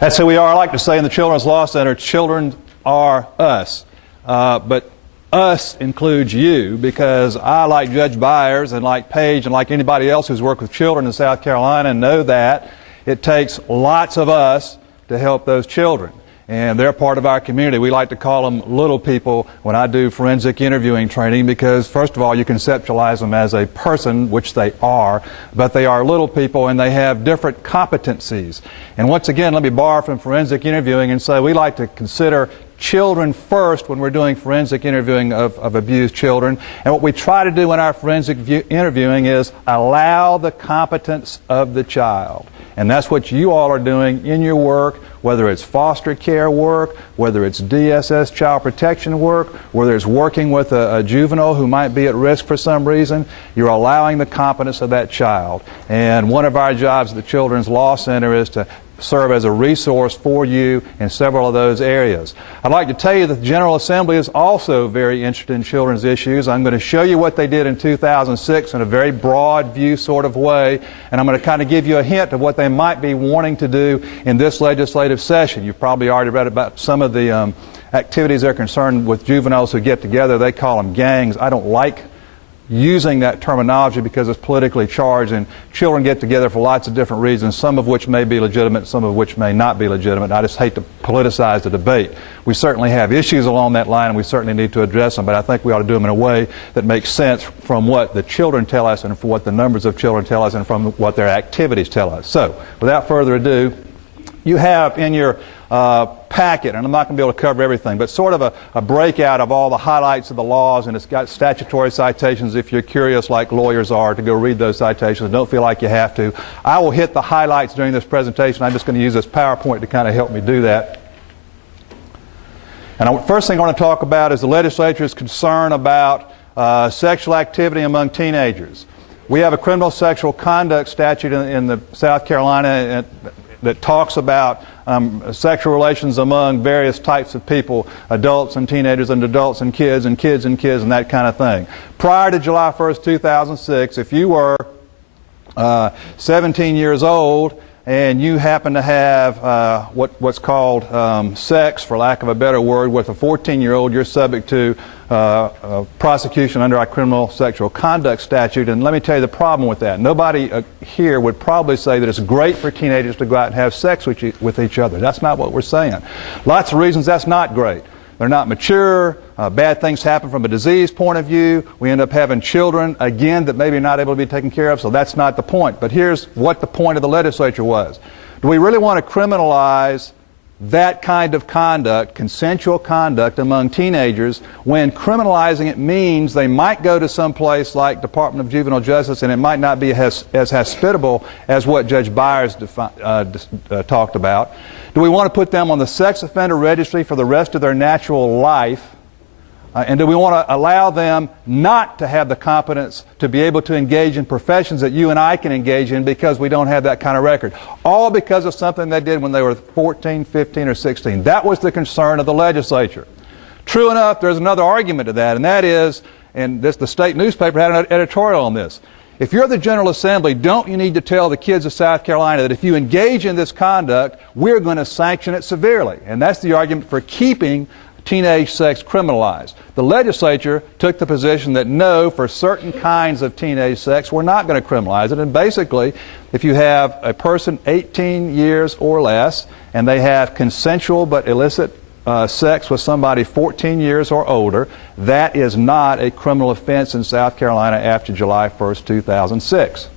That's who we are. I like to say in the Children's Law Center, children are us. But us includes you, because I, like Judge Byers and like Paige and like anybody else who's worked with children in South Carolina, know that it takes lots of us to help those children. And they're part of our community. We like to call them little people when I do forensic interviewing training, because first of all, you conceptualize them as a person, which they are, but they are little people and they have different competencies. And once again, let me borrow from forensic interviewing and say we like to consider children first when we're doing forensic interviewing of abused children. And what we try to do in our forensic interviewing is allow the competence of the child. And that's what you all are doing in your work, whether it's foster care work, whether it's DSS child protection work, whether it's working with a juvenile who might be at risk for some reason. You're allowing the competence of that child. And one of our jobs at the Children's Law Center is to serve as a resource for you in several of those areas. I'd like to tell you that the General Assembly is also very interested in children's issues. I'm going to show you what they did in 2006 in a very broad view sort of way, and I'm going to kind of give you a hint of what they might be wanting to do in this legislative session. You've probably already read about some of the activities they're concerned with juveniles who get together. They call them gangs. I don't like using that terminology because it's politically charged, and children get together for lots of different reasons, some of which may be legitimate, some of which may not be legitimate. I just hate to politicize the debate. We certainly have issues along that line, and we certainly need to address them, but I think we ought to do them in a way that makes sense from what the children tell us and from what the numbers of children tell us and from what their activities tell us. So, without further ado, you have in your packet, and I'm not going to be able to cover everything, but sort of a breakout of all the highlights of the laws, and it's got statutory citations if you're curious, like lawyers are, to go read those citations. Don't feel like you have to. I will hit the highlights during this presentation. I'm just going to use this PowerPoint to kind of help me do that. And the first thing I want to talk about is the legislature's concern about sexual activity among teenagers. We have a criminal sexual conduct statute in the South Carolina that talks about sexual relations among various types of people, adults and teenagers and adults and kids and kids and kids and that kind of thing. Prior to July 1st, 2006, if you were 17 years old and you happen to have what's called sex, for lack of a better word, with a 14-year-old, you're subject to prosecution under our criminal sexual conduct statute. And let me tell you the problem with that. Nobody here would probably say that it's great for teenagers to go out and have sex with each other. That's not what we're saying. Lots of reasons that's not great. They're not mature. Bad things happen from a disease point of view. We end up having children, again, that maybe not able to be taken care of, so that's not the point. But here's what the point of the legislature was. Do we really want to criminalize that kind of conduct, consensual conduct among teenagers, when criminalizing it means they might go to some place like Department of Juvenile Justice and it might not be as hospitable as what Judge Byers talked about? Do we want to put them on the sex offender registry for the rest of their natural life? And do we want to allow them not to have the competence to be able to engage in professions that you and I can engage in because we don't have that kind of record? All because of something they did when they were 14, 15, or 16. That was the concern of the legislature. True enough, there's another argument to that, and that is, and the state newspaper had an editorial on this, if you're the General Assembly, don't you need to tell the kids of South Carolina that if you engage in this conduct, we're going to sanction it severely? And that's the argument for keeping teenage sex criminalized. The legislature took the position that no, for certain kinds of teenage sex, we're not going to criminalize it. And basically, if you have a person 18 years or less and they have consensual but illicit sex with somebody 14 years or older, that is not a criminal offense in South Carolina after July 1st, 2006.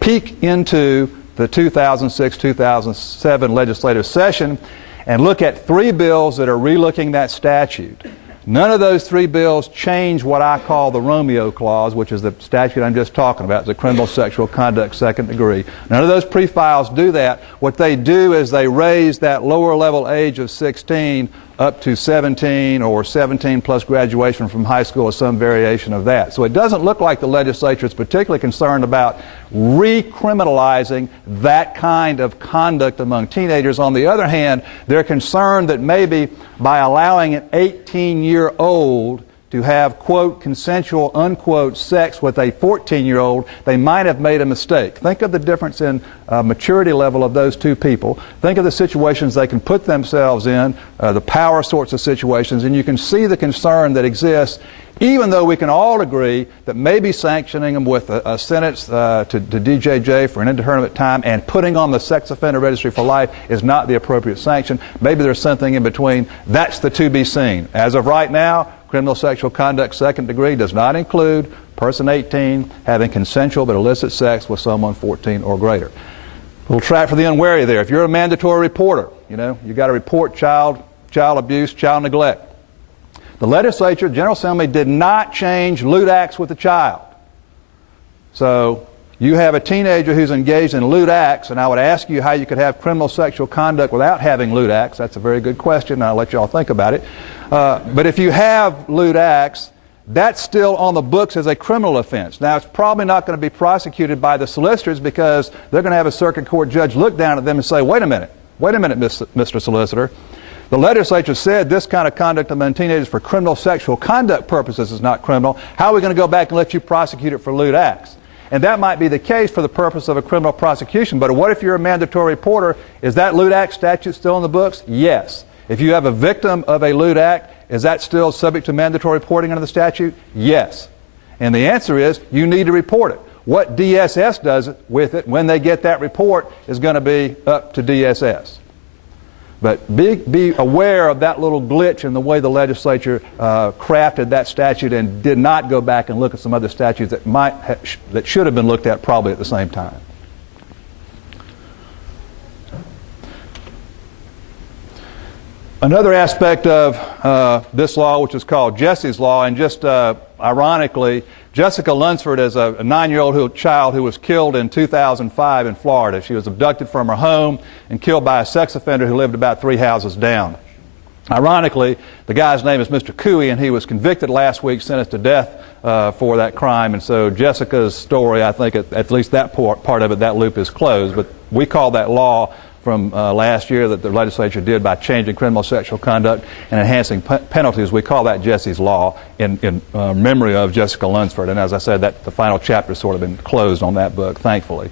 Peek into the 2006-2007 legislative session and look at 3 bills that are relooking that statute. None of those 3 bills change what I call the Romeo Clause, which is the statute I'm just talking about, the criminal sexual conduct second degree. None of those pre-files do that. What they do is they raise that lower level age of 16 up to 17 or 17 plus graduation from high school or some variation of that. So it doesn't look like the legislature is particularly concerned about recriminalizing that kind of conduct among teenagers. On the other hand, they're concerned that maybe by allowing an 18-year-old to have, quote, consensual, unquote, sex with a 14-year-old, they might have made a mistake. Think of the difference in maturity level of those two people. Think of the situations they can put themselves in, the power sorts of situations, and you can see the concern that exists, even though we can all agree that maybe sanctioning them with a sentence to DJJ for an indeterminate time and putting on the sex offender registry for life is not the appropriate sanction. Maybe there's something in between. That's the to be seen. As of right now, criminal sexual conduct second degree does not include person 18 having consensual but illicit sex with someone 14 or greater. A little trap for the unwary there. If you're a mandatory reporter, you got to report child abuse, child neglect. The legislature, General Assembly, did not change lewd acts with the child. So you have a teenager who's engaged in lewd acts, and I would ask you how you could have criminal sexual conduct without having lewd acts. That's a very good question, and I'll let you all think about it. But if you have lewd acts, that's still on the books as a criminal offense. Now, it's probably not going to be prosecuted by the solicitors because they're going to have a circuit court judge look down at them and say, wait a minute, Mr. Solicitor. The legislature said this kind of conduct among teenagers for criminal sexual conduct purposes is not criminal. How are we going to go back and let you prosecute it for lewd acts? And that might be the case for the purpose of a criminal prosecution, but what if you're a mandatory reporter? Is that lewd act statute still in the books? Yes. If you have a victim of a lewd act, is that still subject to mandatory reporting under the statute? Yes. And the answer is you need to report it. What DSS does with it when they get that report is going to be up to DSS. But be aware of that little glitch in the way the legislature crafted that statute and did not go back and look at some other statutes that should have been looked at probably at the same time. Another aspect of this law, which is called Jesse's Law, and just ironically, Jessica Lunsford is a 9-year-old child who was killed in 2005 in Florida. She was abducted from her home and killed by a sex offender who lived about 3 houses down. Ironically, the guy's name is Mr. Cooey, and he was convicted last week, sentenced to death for that crime. And so Jessica's story, I think at least that part of it, that loop is closed. But we call that law from last year that the legislature did by changing criminal sexual conduct and enhancing penalties. We call that Jesse's Law in memory of Jessica Lunsford. And as I said, the final chapter has sort of been closed on that book, thankfully.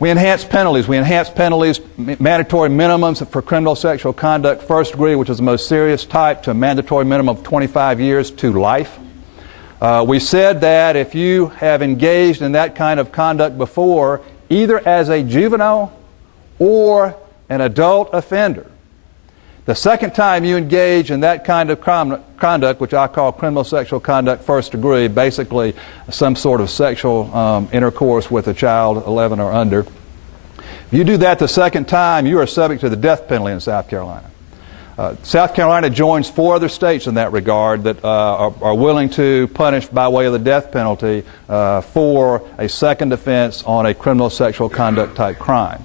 We enhance penalties. We enhance penalties, mandatory minimums for criminal sexual conduct, first degree, which is the most serious type, to a mandatory minimum of 25 years to life. We said that if you have engaged in that kind of conduct before, either as a juvenile or an adult offender, the second time you engage in that kind of conduct, which I call criminal sexual conduct first degree, basically some sort of sexual intercourse with a child 11 or under, if you do that the second time, you are subject to the death penalty in South Carolina. South Carolina joins 4 other states in that regard that are willing to punish by way of the death penalty for a second offense on a criminal sexual conduct type crime.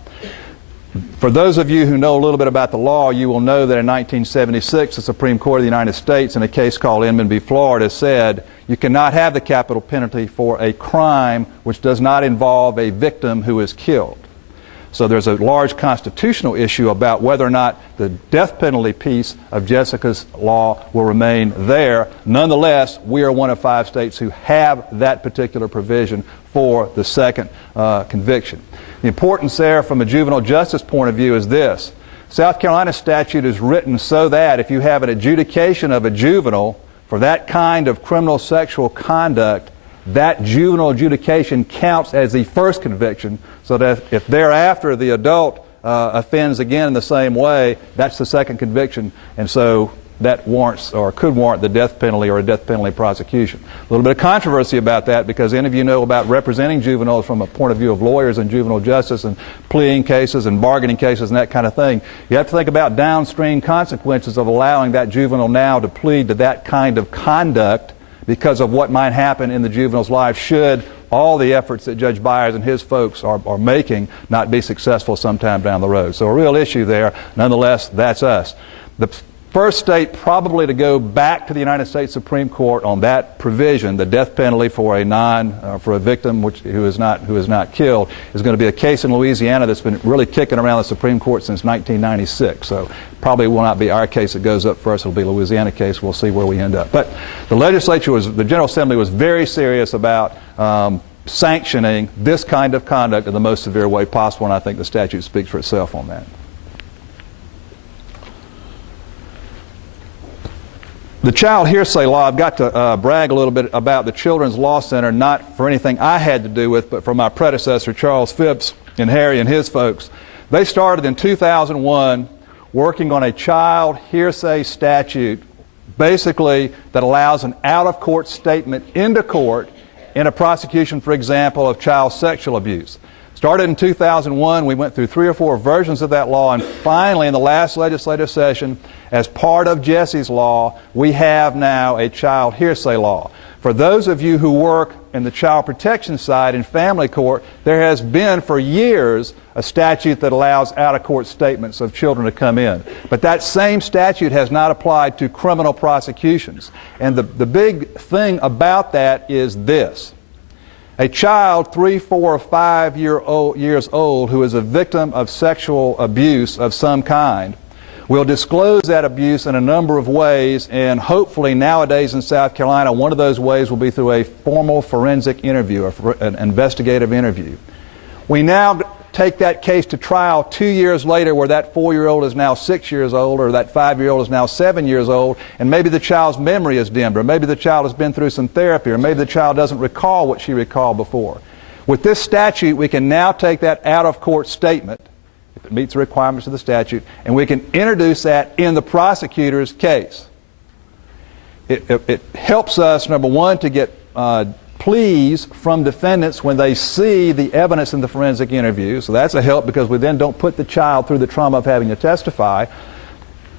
For those of you who know a little bit about the law, you will know that in 1976, the Supreme Court of the United States, in a case called Inman v. Florida, said you cannot have the capital penalty for a crime which does not involve a victim who is killed. So there's a large constitutional issue about whether or not the death penalty piece of Jessica's law will remain there. Nonetheless, we are one of 5 states who have that particular provision for the second conviction. The importance there from a juvenile justice point of view is this. South Carolina statute is written so that if you have an adjudication of a juvenile for that kind of criminal sexual conduct, that juvenile adjudication counts as the first conviction, so that if thereafter the adult offends again in the same way, that's the second conviction, and so that warrants or could warrant the death penalty or a death penalty prosecution. A little bit of controversy about that because any of you know about representing juveniles from a point of view of lawyers in juvenile justice and pleading cases and bargaining cases and that kind of thing. You have to think about downstream consequences of allowing that juvenile now to plead to that kind of conduct because of what might happen in the juvenile's life should all the efforts that Judge Byers and his folks are making not be successful sometime down the road. So a real issue there. Nonetheless, that's us. first state probably to go back to the United States Supreme Court on that provision, the death penalty for a victim who is not killed, is going to be a case in Louisiana that's been really kicking around the Supreme Court since 1996. So probably will not be our case that goes up first. It'll be a Louisiana case. We'll see where we end up. But the the General Assembly was very serious about sanctioning this kind of conduct in the most severe way possible, and I think the statute speaks for itself on that. The child hearsay law, I've got to brag a little bit about the Children's Law Center, not for anything I had to do with, but for my predecessor, Charles Phipps, and Harry and his folks. They started in 2001 working on a child hearsay statute, basically that allows an out-of-court statement into court in a prosecution, for example, of child sexual abuse. Started in 2001, we went through 3 or 4 versions of that law, and finally in the last legislative session, as part of Jesse's law, we have now a child hearsay law. For those of you who work in the child protection side in family court, there has been for years a statute that allows out-of-court statements of children to come in. But that same statute has not applied to criminal prosecutions. And the big thing about that is this. A child 3, 4, or 5 years old who is a victim of sexual abuse of some kind will disclose that abuse in a number of ways, and hopefully nowadays in South Carolina, one of those ways will be through a formal forensic interview, an investigative interview. We now take that case to trial 2 years later where that 4-year-old is now 6 years old, or that 5-year-old is now 7 years old, and maybe the child's memory is dimmed, or maybe the child has been through some therapy, or maybe the child doesn't recall what she recalled before. With this statute, we can now take that out-of-court statement, if it meets the requirements of the statute, and we can introduce that in the prosecutor's case. It helps us, number one, to get pleas from defendants when they see the evidence in the forensic interview. So that's a help because we then don't put the child through the trauma of having to testify.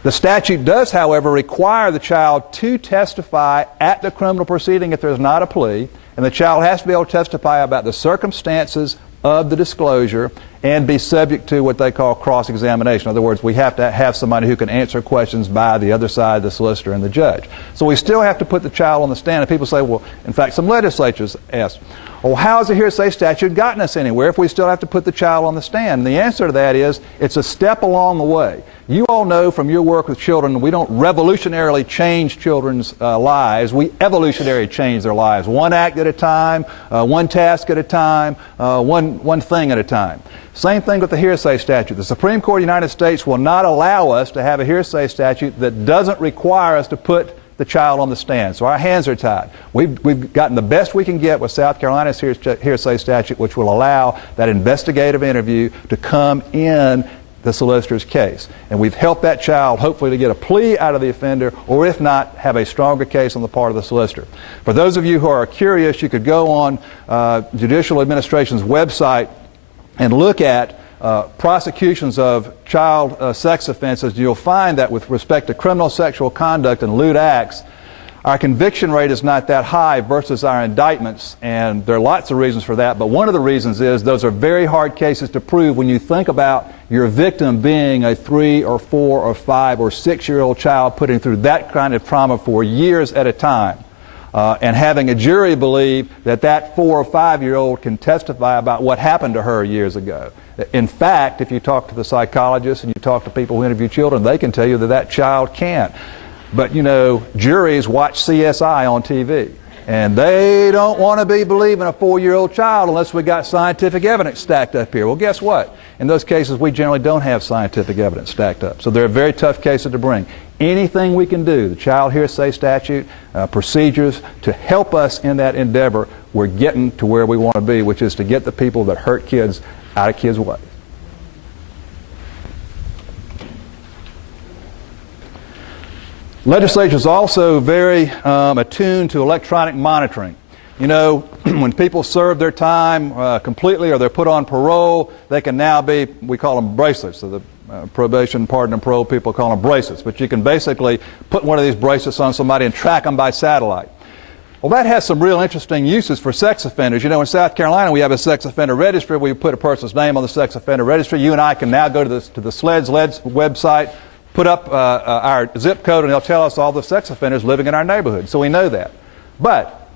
The statute does, however, require the child to testify at the criminal proceeding if there's not a plea, and the child has to be able to testify about the circumstances of the disclosure and be subject to what they call cross-examination. In other words, we have to have somebody who can answer questions by the other side, the solicitor and the judge. So we still have to put the child on the stand. And people say, well, in fact, some legislatures ask, well, how has the hearsay statute gotten us anywhere if we still have to put the child on the stand? And the answer to that is, it's a step along the way. You all know from your work with children, we don't revolutionarily change children's lives. We evolutionarily change their lives, one act at a time, one task at a time, one thing at a time. Same thing with the hearsay statute. The Supreme Court of the United States will not allow us to have a hearsay statute that doesn't require us to put the child on the stand. So our hands are tied. We've gotten the best we can get with South Carolina's hearsay statute, which will allow that investigative interview to come in the solicitor's case. And we've helped that child hopefully to get a plea out of the offender, or if not, have a stronger case on the part of the solicitor. For those of you who are curious, you could go on Judicial Administration's website and look at prosecutions of child sex offenses. You'll find that with respect to criminal sexual conduct and lewd acts, our conviction rate is not that high versus our indictments, and there are lots of reasons for that, but one of the reasons is those are very hard cases to prove when you think about your victim being a 3 or 4 or 5 or 6-year-old child putting through that kind of trauma for years at a time. And having a jury believe that that 4 or 5-year-old can testify about what happened to her years ago. In fact, if you talk to the psychologists and you talk to people who interview children, they can tell you that that child can't. But, you know, juries watch CSI on TV, and they don't want to be believing a 4-year-old child unless we got scientific evidence stacked up here. Well, guess what? In those cases, we generally don't have scientific evidence stacked up. So they're very tough cases to bring. Anything we can do, the child hearsay statute, procedures, to help us in that endeavor, we're getting to where we want to be, which is to get the people that hurt kids out of kids' way. Legislature is also very attuned to electronic monitoring. You know, when people serve their time completely or they're put on parole, they can now be, we call them bracelets. So the probation, pardon, and parole people call them bracelets. But you can basically put one of these bracelets on somebody and track them by satellite. Well, that has some real interesting uses for sex offenders. You know, in South Carolina, we have a sex offender registry where you put a person's name on the sex offender registry. You and I can now go to the SLED's website, put up our zip code and they'll tell us all the sex offenders living in our neighborhood. So we know that. But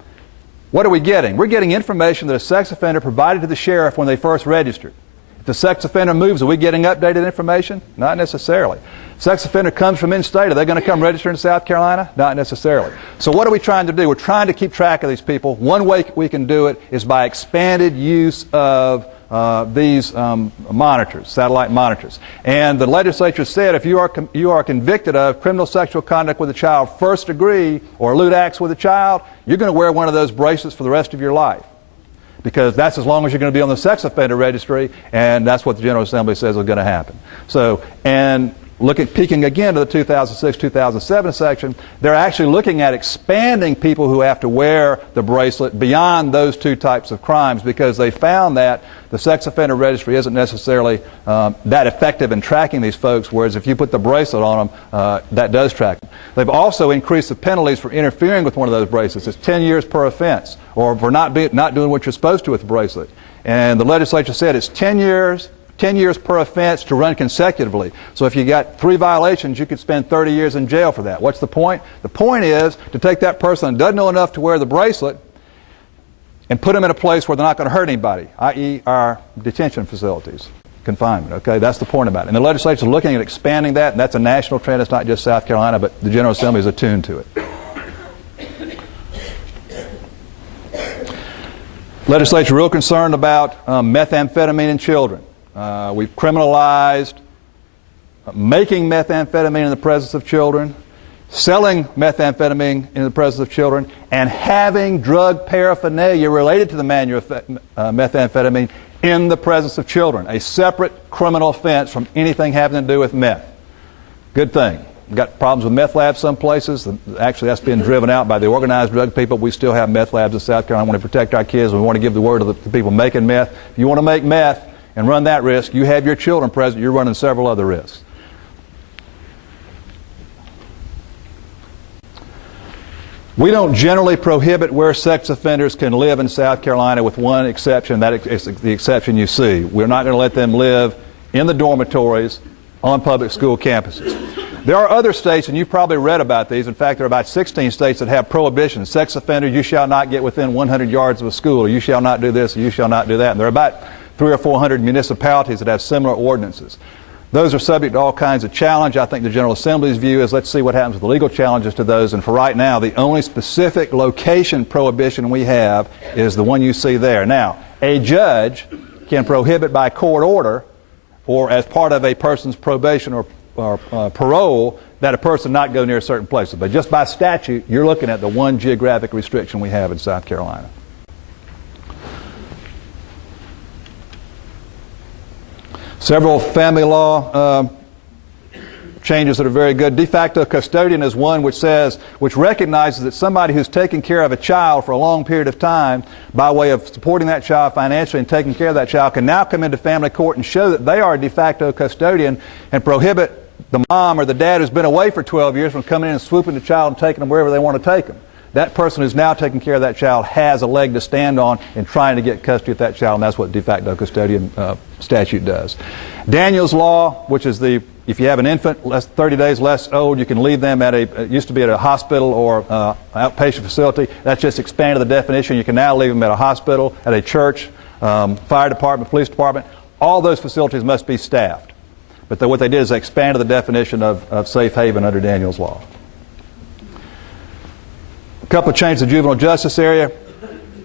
what are we getting? We're getting information that a sex offender provided to the sheriff when they first registered. If the sex offender moves, are we getting updated information? Not necessarily. Sex offender comes from in-state. Are they going to come register in South Carolina? Not necessarily. So what are we trying to do? We're trying to keep track of these people. One way we can do it is by expanded use of these monitors, satellite monitors. And the legislature said if you are convicted of criminal sexual conduct with a child first degree or lewd acts with a child, you're going to wear one of those bracelets for the rest of your life. Because that's as long as you're going to be on the sex offender registry, and that's what the General Assembly says is going to happen. So, and peeking again to the 2006-2007 section, they're actually looking at expanding people who have to wear the bracelet beyond those two types of crimes because they found that the sex offender registry isn't necessarily that effective in tracking these folks, whereas if you put the bracelet on them, that does track them. They've also increased the penalties for interfering with one of those bracelets. It's 10 years per offense, or for not doing what you're supposed to with the bracelet. And the legislature said it's 10 years per offense to run consecutively. So if you got 3 violations, you could spend 30 years in jail for that. What's the point? The point is to take that person that doesn't know enough to wear the bracelet and put them in a place where they're not going to hurt anybody, i.e. our detention facilities, confinement. Okay, that's the point about it. And the legislature is looking at expanding that, and that's a national trend. It's not just South Carolina, but the General Assembly is attuned to it. Legislature real concerned about methamphetamine in children. We've criminalized making methamphetamine in the presence of children, selling methamphetamine in the presence of children, and having drug paraphernalia related to the methamphetamine in the presence of children. A separate criminal offense from anything having to do with meth. Good thing. We've got problems with meth labs some places. Actually, that's being driven out by the organized drug people. We still have meth labs in South Carolina. We want to protect our kids. We want to give the word to the people making meth. If you want to make meth and run that risk, you have your children present, you're running several other risks. We don't generally prohibit where sex offenders can live in South Carolina with one exception. That is the exception you see. We're not going to let them live in the dormitories on public school campuses. There are other states, and you've probably read about these. In fact, there are about 16 states that have prohibitions. Sex offenders, you shall not get within 100 yards of a school, or you shall not do this, or you shall not do that. And there are about 300 or 400 municipalities that have similar ordinances. Those are subject to all kinds of challenge. I think the General Assembly's view is let's see what happens with the legal challenges to those. And for right now, the only specific location prohibition we have is the one you see there. Now, a judge can prohibit by court order or as part of a person's probation or parole that a person not go near certain places. But just by statute, you're looking at the one geographic restriction we have in South Carolina. Several family law changes that are very good. De facto custodian is one which recognizes that somebody who's taking care of a child for a long period of time by way of supporting that child financially and taking care of that child can now come into family court and show that they are a de facto custodian and prohibit the mom or the dad who's been away for 12 years from coming in and swooping the child and taking them wherever they want to take them. That person who's now taking care of that child has a leg to stand on in trying to get custody of that child, and that's what de facto custodian statute does. Daniel's Law, which is if you have an infant 30 days less old, you can leave them it used to be at a hospital or outpatient facility. That's just expanded the definition. You can now leave them at a hospital, at a church, fire department, police department. All those facilities must be staffed. But what they did is they expanded the definition of safe haven under Daniel's Law. A couple of changes in the juvenile justice area.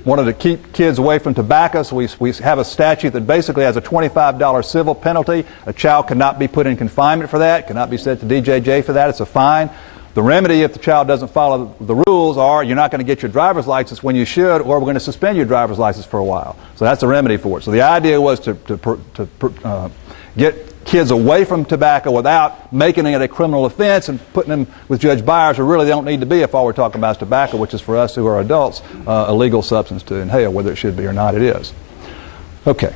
Wanted to keep kids away from tobacco, so we have a statute that basically has a $25 civil penalty. A child cannot be put in confinement for that, cannot be sent to DJJ for that. It's a fine. The remedy if the child doesn't follow the rules are you're not going to get your driver's license when you should, or we're going to suspend your driver's license for a while. So that's the remedy for it. So the idea was to get kids away from tobacco without making it a criminal offense and putting them with Judge Byers who really don't need to be if all we're talking about is tobacco, which is for us who are adults a legal substance to inhale, whether it should be or not it is. Okay.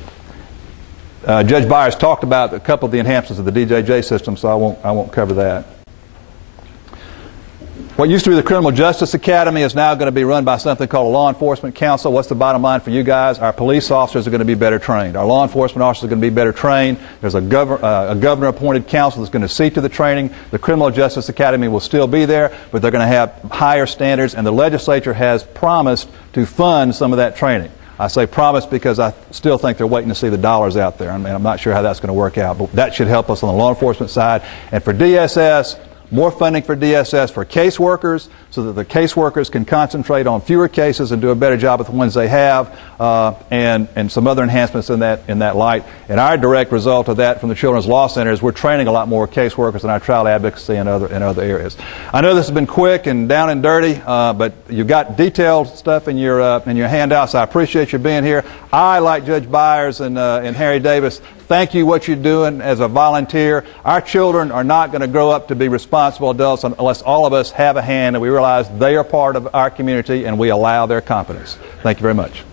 Judge Byers talked about a couple of the enhancements of the DJJ system, so I won't cover that. What used to be the Criminal Justice Academy is now going to be run by something called a Law Enforcement Council. What's the bottom line for you guys? Our police officers are going to be better trained. Our law enforcement officers are going to be better trained. There's a governor-appointed council that's going to see to the training. The Criminal Justice Academy will still be there, but they're going to have higher standards, and the legislature has promised to fund some of that training. I say promise because I still think they're waiting to see the dollars out there, and I'm not sure how that's going to work out, but that should help us on the law enforcement side. And for DSS, more funding for DSS for caseworkers so that the caseworkers can concentrate on fewer cases and do a better job with the ones they have, and some other enhancements in that light. And our direct result of that from the Children's Law Center is we're training a lot more caseworkers in our trial advocacy and other areas. I know this has been quick and down and dirty, but you've got detailed stuff in your handouts. I appreciate you being here. I, like Judge Byers and Harry Davis, thank you what you're doing as a volunteer. Our children are not going to grow up to be responsible adults unless all of us have a hand and we realize they are part of our community and we allow their competence. Thank you very much.